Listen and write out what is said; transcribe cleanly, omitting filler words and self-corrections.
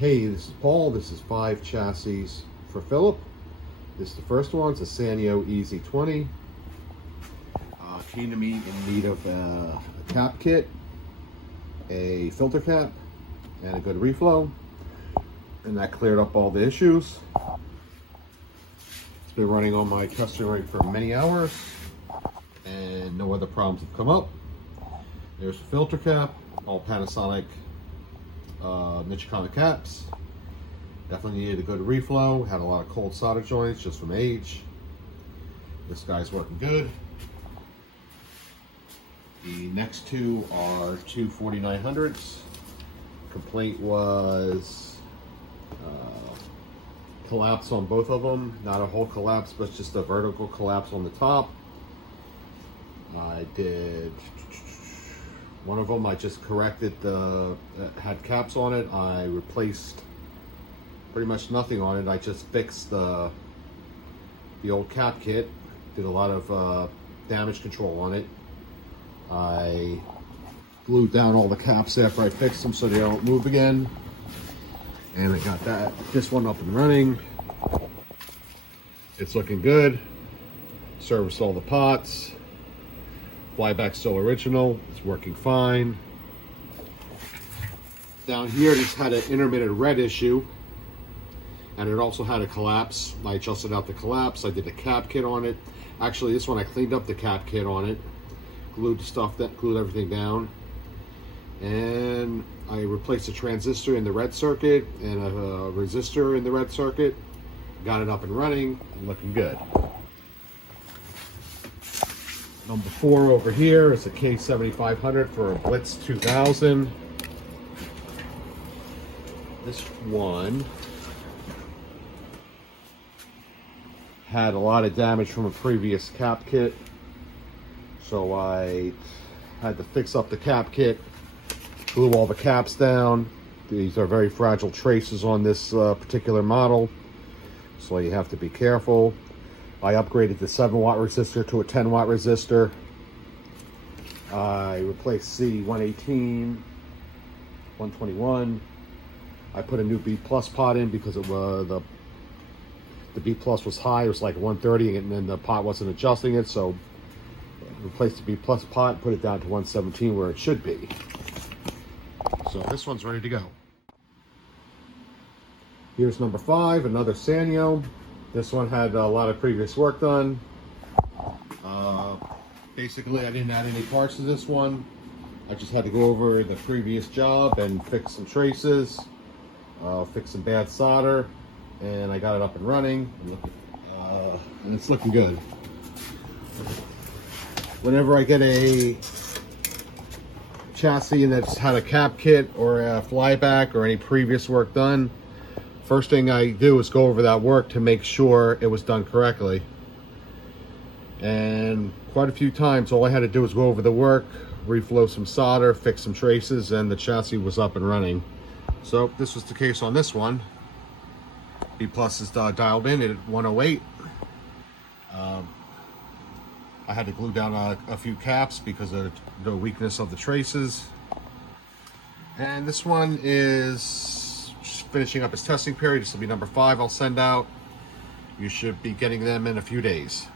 Hey, this is Paul. This is 5 chassis for Phillip. This is the first one. It's a Sanyo Easy 20. Came to me in need of a cap kit, a filter cap, and a good reflow. And that cleared up all the issues. It's been running on my tester rig for many hours, and no other problems have come up. There's a filter cap, all Panasonic Michicana caps. Definitely needed a good reflow. Had a lot of cold solder joints just from age. This guy's working good. The next two are two 4900s. Complaint was collapse on both of them. Not a whole collapse, but just a vertical collapse on the top. I did one of them. I just corrected had caps on it. I replaced pretty much nothing on it. I just fixed the old cap kit. Did a lot of damage control on it. I glued down all the caps after I fixed them so they don't move again. And I got this one up and running. It's looking good. Serviced all the pots. Flyback still original. It's working fine. Down here, this had an intermittent red issue, and it also had a collapse. I adjusted out the collapse. I did a cap kit on it. Actually, this one I cleaned up the cap kit on it, glued everything down, and I replaced a transistor in the red circuit and a resistor in the red circuit. Got it up and running and looking good. Number 4 over here is a K7500 for a Blitz 2000. This one had a lot of damage from a previous cap kit, so I had to fix up the cap kit, glue all the caps down. These are very fragile traces on this particular model, so you have to be careful. I upgraded the 7-watt resistor to a 10-watt resistor. I replaced C118, 121. I put a new B plus pot in because it was the B plus was high. It was like 130, and then the pot wasn't adjusting it, so replaced the B plus pot, put it down to 117 where it should be. So this one's ready to go. Here's number 5, another Sanyo. This one had a lot of previous work done. Basically, I didn't add any parts to this one. I just had to go over the previous job and fix some traces, fix some bad solder, and I got it up and running. And it's looking good. Whenever I get a chassis that's had a cap kit or a flyback or any previous work done, first thing I do is go over that work to make sure it was done correctly. And quite a few times, all I had to do was go over the work, reflow some solder, fix some traces, and the chassis was up and running. So this was the case on this one. B plus is dialed in at 108. I had to glue down a few caps because of the weakness of the traces. And this one is just finishing up its testing period. This will be number 5 I'll send out. You should be getting them in a few days.